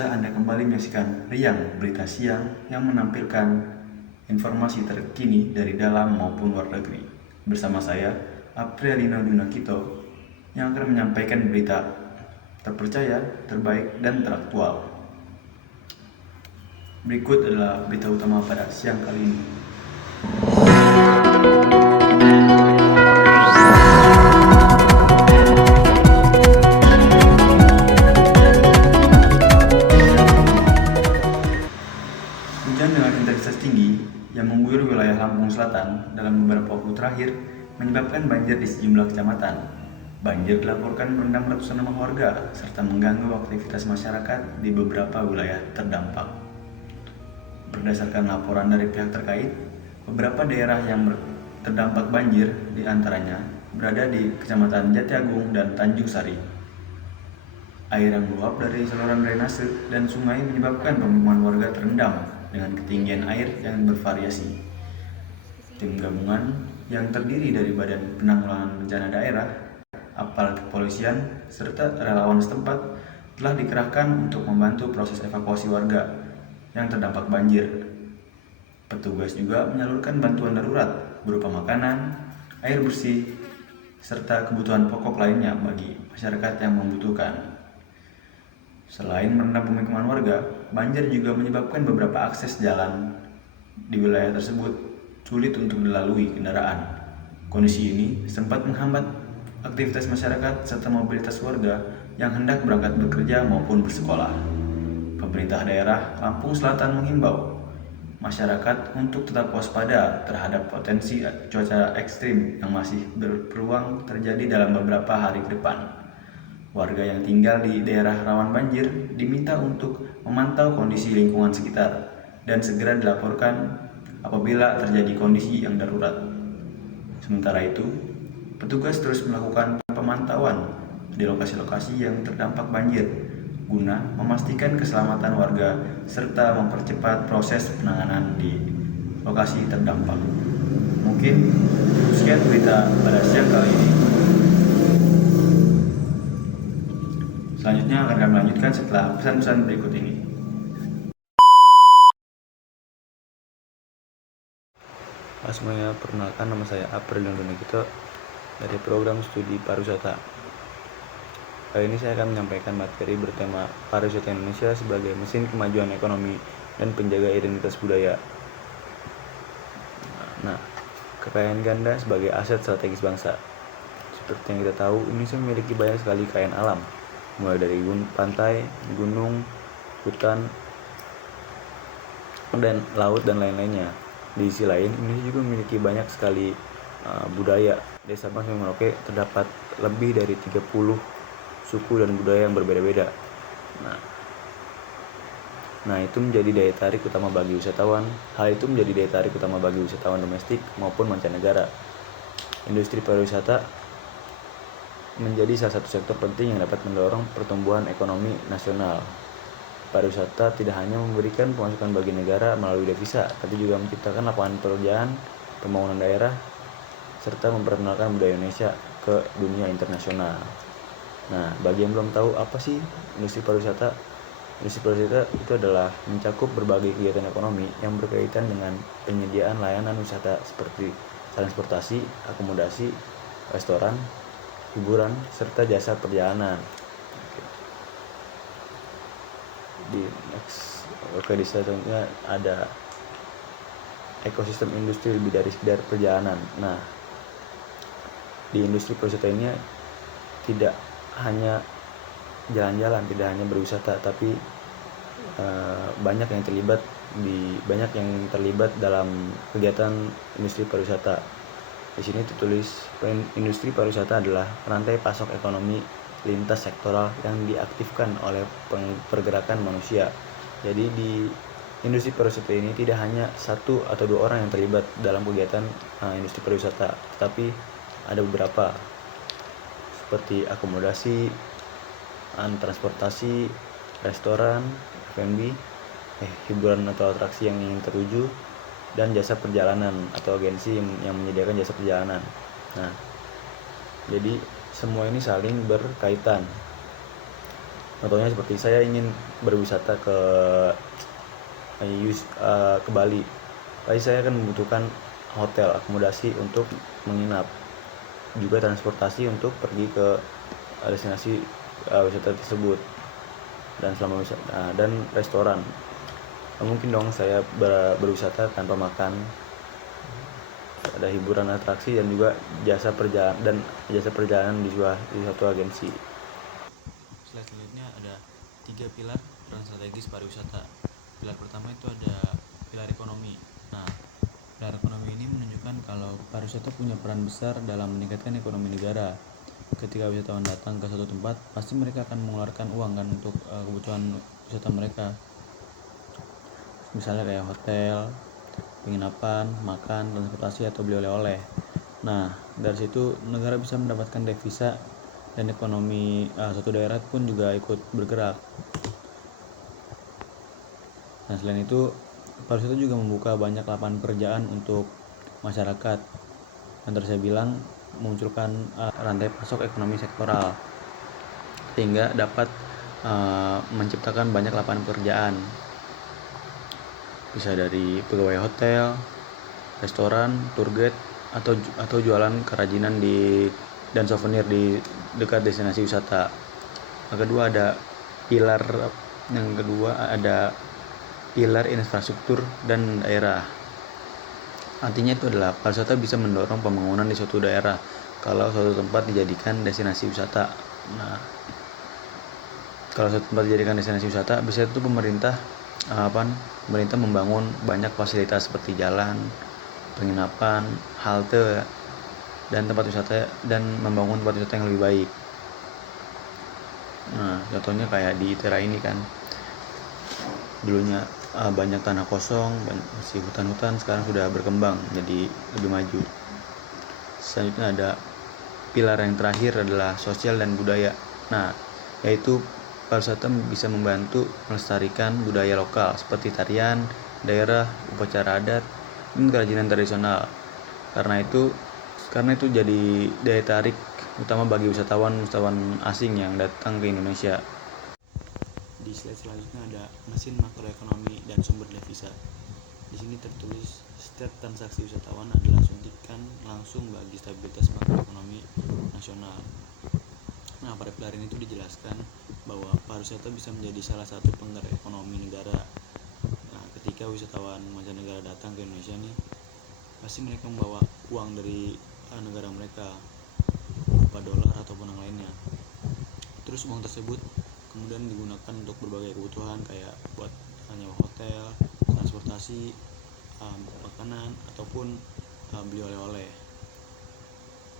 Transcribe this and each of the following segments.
Pemirsa, Anda kembali menyaksikan Riang Berita Siang yang menampilkan informasi terkini dari dalam maupun luar negeri. Bersama saya, Apriliana Dunakito, yang akan menyampaikan berita terpercaya, terbaik, dan teraktual. Berikut adalah berita utama pada siang kali ini. Hujan dengan intensitas tinggi yang mengguyur wilayah Lampung Selatan dalam beberapa waktu terakhir menyebabkan banjir di sejumlah kecamatan. Banjir dilaporkan merendam ratusan rumah warga serta mengganggu aktivitas masyarakat di beberapa wilayah terdampak. Berdasarkan laporan dari pihak terkait, beberapa daerah yang terdampak banjir diantaranya berada di Kecamatan Jatiagung dan Tanjung Sari. Air yang meluap dari saluran drainase dan sungai menyebabkan pemukiman warga terendam dengan ketinggian air yang bervariasi. Tim gabungan yang terdiri dari Badan Penanggulangan Bencana Daerah, aparat kepolisian, serta relawan setempat telah dikerahkan untuk membantu proses evakuasi warga yang terdampak banjir. Petugas juga menyalurkan bantuan darurat berupa makanan, air bersih, serta kebutuhan pokok lainnya bagi masyarakat yang membutuhkan. Selain merendam pemukiman warga, banjir juga menyebabkan beberapa akses jalan di wilayah tersebut sulit untuk dilalui kendaraan. Kondisi ini sempat menghambat aktivitas masyarakat serta mobilitas warga yang hendak berangkat bekerja maupun bersekolah. Pemerintah daerah Lampung Selatan menghimbau masyarakat untuk tetap waspada terhadap potensi cuaca ekstrim yang masih berpeluang terjadi dalam beberapa hari ke depan. Warga yang tinggal di daerah rawan banjir diminta untuk memantau kondisi lingkungan sekitar dan segera dilaporkan apabila terjadi kondisi yang darurat. Sementara itu, petugas terus melakukan pemantauan di lokasi-lokasi yang terdampak banjir guna memastikan keselamatan warga serta mempercepat proses penanganan di lokasi terdampak. Mungkin sekian berita pada siang kali ini. Selanjutnya akan kami lanjutkan setelah pesan-pesan berikut ini. Halo semuanya, perkenalkan nama saya Apriliana Dunakito dari program studi pariwisata. Kali ini saya akan menyampaikan materi bertema pariwisata Indonesia sebagai mesin kemajuan ekonomi dan penjaga identitas budaya. Nah, kekayaan ganda sebagai aset strategis bangsa. Seperti yang kita tahu, Indonesia memiliki banyak sekali kekayaan alam, mulai dari pantai, gunung, hutan, dan laut dan lain-lainnya. Di sisi lain, Indonesia juga memiliki banyak sekali budaya. Di Sabang sampai Merauke terdapat lebih dari 30 suku dan budaya yang berbeda-beda. Nah, itu menjadi daya tarik utama bagi wisatawan. Hal itu menjadi daya tarik utama bagi wisatawan domestik maupun mancanegara. Industri pariwisata menjadi salah satu sektor penting yang dapat mendorong pertumbuhan ekonomi nasional. Pariwisata tidak hanya memberikan pemasukan bagi negara melalui devisa, tapi juga menciptakan lapangan pekerjaan, pembangunan daerah, serta memperkenalkan budaya Indonesia ke dunia internasional. Nah, bagi yang belum tahu apa sih industri pariwisata? Industri pariwisata itu adalah mencakup berbagai kegiatan ekonomi yang berkaitan dengan penyediaan layanan wisata seperti transportasi, akomodasi, restoran, hiburan, serta jasa perjalanan. Di selanjutnya ada ekosistem industri lebih dari sekedar perjalanan. Nah, di industri pariwisata ini tidak hanya jalan-jalan, tidak hanya berwisata, tapi banyak yang terlibat dalam kegiatan industri pariwisata. Di sini tertulis industri pariwisata adalah rantai pasok ekonomi lintas sektoral yang diaktifkan oleh pergerakan manusia. Jadi di industri pariwisata ini tidak hanya satu atau dua orang yang terlibat dalam kegiatan industri pariwisata, tetapi ada beberapa seperti akomodasi, transportasi, restoran, F&B, hiburan atau atraksi yang ingin tertuju, dan jasa perjalanan atau agensi yang menyediakan jasa perjalanan. Nah, jadi semua ini saling berkaitan. Contohnya seperti saya ingin berwisata ke Bali, pasti saya akan membutuhkan hotel, akomodasi untuk menginap, juga transportasi untuk pergi ke destinasi wisata tersebut, dan selama wisata dan restoran. Mungkin dong saya berwisata tanpa makan. Ada hiburan, atraksi, dan juga jasa perjalanan di suatu agensi. Slide selanjutnya ada 3 pilar peran strategis pariwisata. Pilar pertama itu ada pilar ekonomi. Nah, pilar ekonomi ini menunjukkan kalau pariwisata punya peran besar dalam meningkatkan ekonomi negara. Ketika wisatawan datang ke suatu tempat, pasti mereka akan mengeluarkan uang kan untuk kebutuhan wisata mereka. Misalnya kayak hotel, penginapan, makan, transportasi, atau beli oleh-oleh. Nah, dari situ negara bisa mendapatkan devisa dan ekonomi suatu daerah pun juga ikut bergerak. Nah, selain itu, pariwisata juga membuka banyak lapangan pekerjaan untuk masyarakat. Yang tadi saya bilang, memunculkan rantai pasok ekonomi sektoral sehingga dapat menciptakan banyak lapangan pekerjaan. Bisa dari pegawai hotel, restoran, tour guide, atau jualan kerajinan dan souvenir di dekat destinasi wisata. Yang kedua ada pilar infrastruktur dan daerah. Artinya itu adalah pariwisata bisa mendorong pembangunan di suatu daerah kalau suatu tempat dijadikan destinasi wisata. Nah, kalau suatu tempat dijadikan destinasi wisata, bisa itu pemerintah membangun banyak fasilitas seperti jalan, penginapan, halte, dan tempat wisata, dan membangun tempat wisata yang lebih baik. Nah, contohnya kayak di ITERA ini kan, dulunya banyak tanah kosong, masih hutan-hutan, sekarang sudah berkembang jadi lebih maju. Selanjutnya ada pilar yang terakhir adalah sosial dan budaya. Nah, yaitu pariwisata bisa membantu melestarikan budaya lokal seperti tarian daerah, upacara adat, dan kerajinan tradisional. Karena itu jadi daya tarik utama bagi wisatawan asing yang datang ke Indonesia. Di slide selanjutnya ada mesin makroekonomi dan sumber devisa. Di sini tertulis setiap transaksi wisatawan adalah suntikan langsung bagi stabilitas makroekonomi nasional. Nah, pada pilar ini tuh dijelaskan bahwa pariwisata bisa menjadi salah satu penggerak ekonomi negara. Nah, ketika wisatawan mancanegara datang ke Indonesia nih, pasti mereka membawa uang dari negara mereka, berupa dolar ataupun yang lainnya. Terus uang tersebut kemudian digunakan untuk berbagai kebutuhan kayak buat nyewa hotel, transportasi, makanan, ataupun beli oleh-oleh.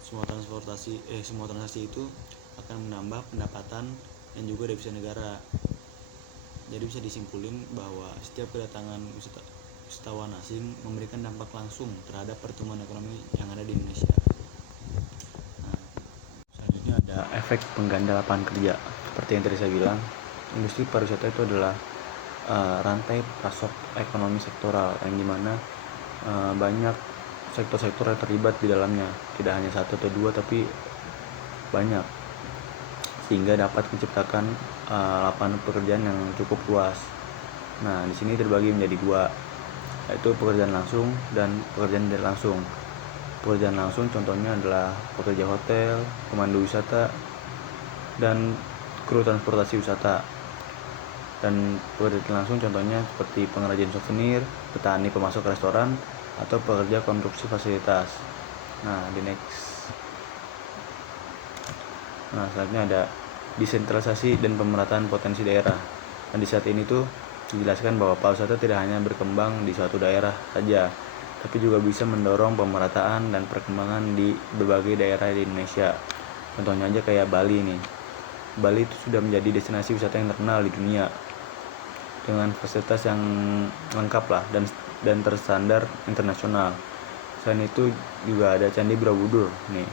Semua transaksi itu akan menambah pendapatan dan juga devisa negara. Jadi bisa disimpulin bahwa setiap kedatangan wisatawan asing memberikan dampak langsung terhadap pertumbuhan ekonomi yang ada di Indonesia. Nah, selanjutnya ada efek pengganda lapangan kerja. Seperti yang tadi saya bilang, industri pariwisata itu adalah rantai pasok ekonomi sektoral yang dimana banyak sektor-sektor yang terlibat di dalamnya, tidak hanya satu atau dua tapi banyak, sehingga dapat menciptakan lapangan pekerjaan yang cukup luas. Nah, di sini terbagi menjadi dua, yaitu pekerjaan langsung dan pekerjaan tidak langsung. Pekerjaan langsung contohnya adalah pekerja hotel, pemandu wisata, dan kru transportasi wisata. Dan pekerjaan langsung contohnya seperti pengrajin souvenir, petani pemasok restoran, atau pekerja konstruksi fasilitas. Nah, selanjutnya ada desentralisasi dan pemerataan potensi daerah. Dan di saat ini tuh dijelaskan bahwa pariwisata tidak hanya berkembang di suatu daerah saja, tapi juga bisa mendorong pemerataan dan perkembangan di berbagai daerah di Indonesia. Contohnya aja kayak Bali nih. Bali itu sudah menjadi destinasi wisata yang terkenal di dunia dengan fasilitas yang lengkap lah dan terstandar internasional. Selain itu juga ada Candi Borobudur nih,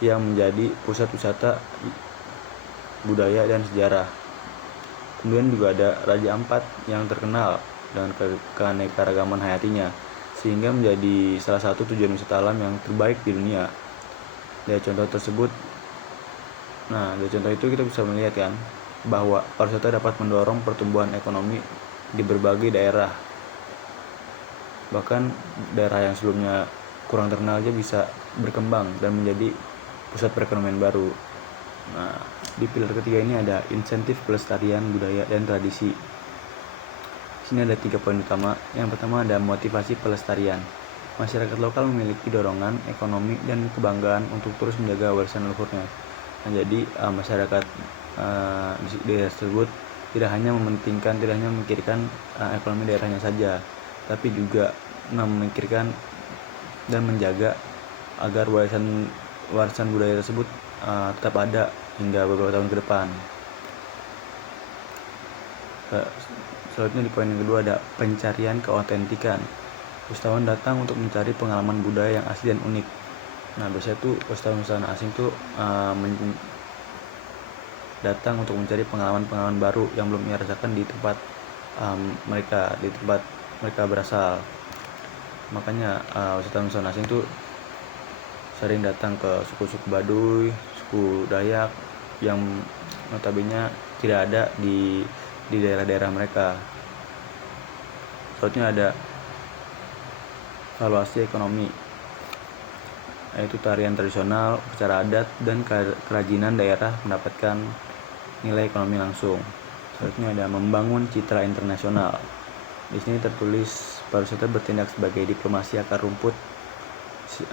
yang menjadi pusat wisata budaya dan sejarah. Kemudian juga ada Raja Ampat yang terkenal dengan keanekaragaman hayatinya, sehingga menjadi salah satu tujuan wisata alam yang terbaik di dunia. Dari contoh itu kita bisa melihat kan, bahwa pariwisata dapat mendorong pertumbuhan ekonomi di berbagai daerah. Bahkan daerah yang sebelumnya kurang terkenal aja bisa berkembang dan menjadi pusat perekonomian baru. Nah, di pilar ketiga ini ada insentif pelestarian budaya dan tradisi. Di sini ada 3 poin utama. Yang pertama ada motivasi pelestarian. Masyarakat lokal memiliki dorongan ekonomi dan kebanggaan untuk terus menjaga warisan leluhurnya. Nah, jadi masyarakat di daerah tersebut tidak hanya memikirkan ekonomi daerahnya saja, tapi juga memikirkan dan menjaga agar warisan budaya tersebut tetap ada hingga beberapa tahun ke depan. Selanjutnya di poin yang kedua ada pencarian keautentikan. Wisatawan datang untuk mencari pengalaman budaya yang asli dan unik. Nah, biasanya tuh wisatawan asing tuh datang untuk mencari pengalaman-pengalaman baru yang belum ia rasakan di tempat mereka berasal. Makanya wisatawan asing tuh sering datang ke suku-suku Baduy, suku Dayak yang notabene tidak ada di daerah-daerah mereka. Selanjutnya ada valuasi ekonomi, yaitu tarian tradisional, upacara adat, dan kerajinan daerah mendapatkan nilai ekonomi langsung. Selanjutnya ada membangun citra internasional. Di sini tertulis pariwisata bertindak sebagai diplomasi akar rumput.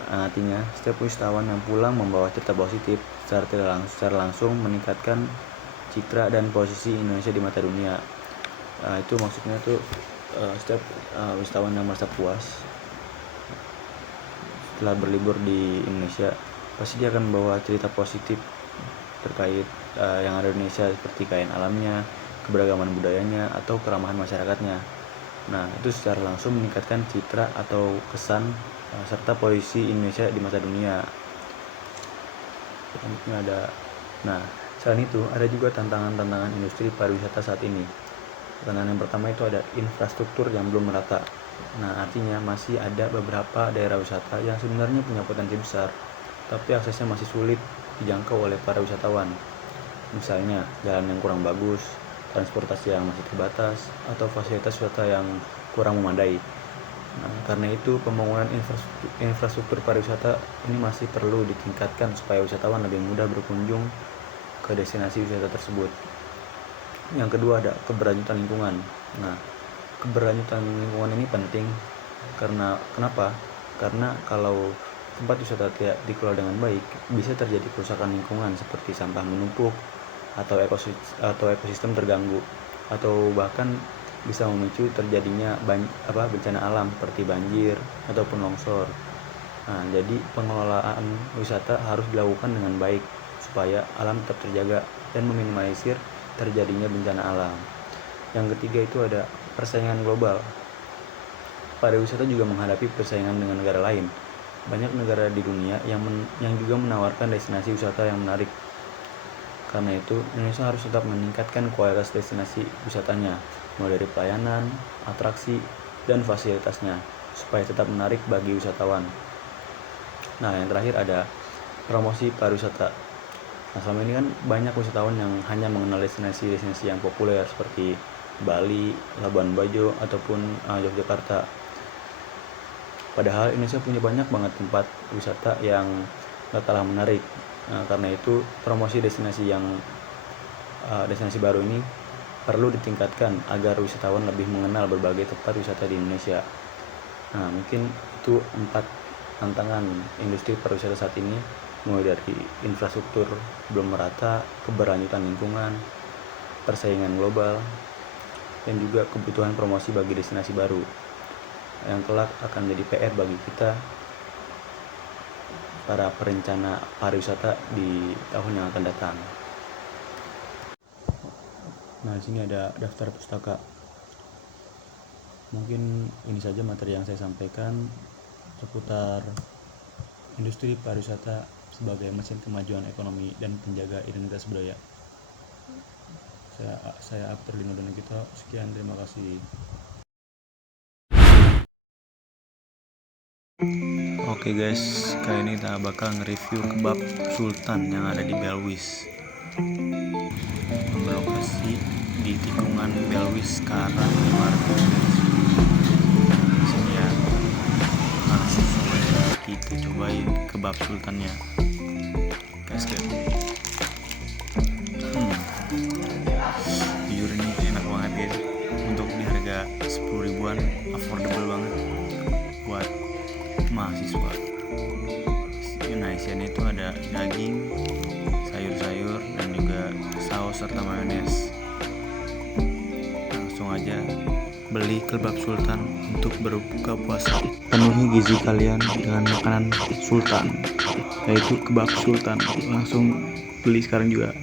Artinya, setiap wisatawan yang pulang membawa cerita positif secara langsung meningkatkan citra dan posisi Indonesia di mata dunia. Itu maksudnya tuh setiap wisatawan yang merasa puas setelah berlibur di Indonesia, pasti dia akan membawa cerita positif terkait yang ada di Indonesia, seperti kekayaan alamnya, keberagaman budayanya, atau keramahan masyarakatnya. Nah, itu secara langsung meningkatkan citra atau kesan serta posisi Indonesia di mata dunia. Selanjutnya ada, selain itu ada juga tantangan industri pariwisata saat ini. Tantangan yang pertama itu ada infrastruktur yang belum merata. Nah, artinya masih ada beberapa daerah wisata yang sebenarnya punya potensi besar, tapi aksesnya masih sulit dijangkau oleh para wisatawan. Misalnya jalan yang kurang bagus, transportasi yang masih terbatas, atau fasilitas wisata yang kurang memadai. Nah, karena itu pembangunan infrastruktur pariwisata ini masih perlu ditingkatkan supaya wisatawan lebih mudah berkunjung ke destinasi wisata tersebut. Yang kedua ada keberlanjutan lingkungan. Nah, keberlanjutan lingkungan ini penting kenapa? Karena kalau tempat wisata tidak dikelola dengan baik, bisa terjadi kerusakan lingkungan seperti sampah menumpuk atau ekosistem terganggu, atau bahkan bisa memicu terjadinya bencana alam seperti banjir ataupun longsor. Nah, jadi pengelolaan wisata harus dilakukan dengan baik supaya alam tetap terjaga dan meminimalisir terjadinya bencana alam. Yang ketiga itu ada persaingan global. Pariwisata juga menghadapi persaingan dengan negara lain. Banyak negara di dunia yang juga menawarkan destinasi wisata yang menarik. Karena itu, Indonesia harus tetap meningkatkan kualitas destinasi wisatanya, mulai dari pelayanan, atraksi, dan fasilitasnya, supaya tetap menarik bagi wisatawan. Nah, yang terakhir ada promosi pariwisata. Nah, selama ini kan banyak wisatawan yang hanya mengenal destinasi-destinasi yang populer seperti Bali, Labuan Bajo, ataupun Yogyakarta. Padahal Indonesia punya banyak banget tempat wisata yang gak kalah menarik. Karena itu promosi destinasi baru ini perlu ditingkatkan agar wisatawan lebih mengenal berbagai tempat wisata di Indonesia. Nah, mungkin itu 4 tantangan industri pariwisata saat ini, mulai dari infrastruktur belum merata, keberlanjutan lingkungan, persaingan global, dan juga kebutuhan promosi bagi destinasi baru yang kelak akan jadi PR bagi kita para perencana pariwisata di tahun yang akan datang. Nah, di sini ada daftar pustaka. Mungkin ini saja materi yang saya sampaikan seputar industri pariwisata sebagai mesin kemajuan ekonomi dan penjaga identitas budaya. Saya Abdur Lino Donegito. Sekian, terima kasih. Oke guys, kali ini kita bakal nge-review kebab sultan yang ada di Belwis. berlokasi di tikungan Belwis ke arah Mrt. Sini ya, langsung aja kita cobain kebab sultannya. Gaskan. Jujur ini enak banget guys. Untuk di harga 10 ribuan affordable banget buat mahasiswa. Nah, isiannya itu ada daging, sayur-sayur, dan juga saus serta mayonese. Langsung aja beli kebab sultan untuk berbuka puasa. Penuhi gizi kalian dengan makanan sultan, yaitu kebab sultan. Langsung beli sekarang juga.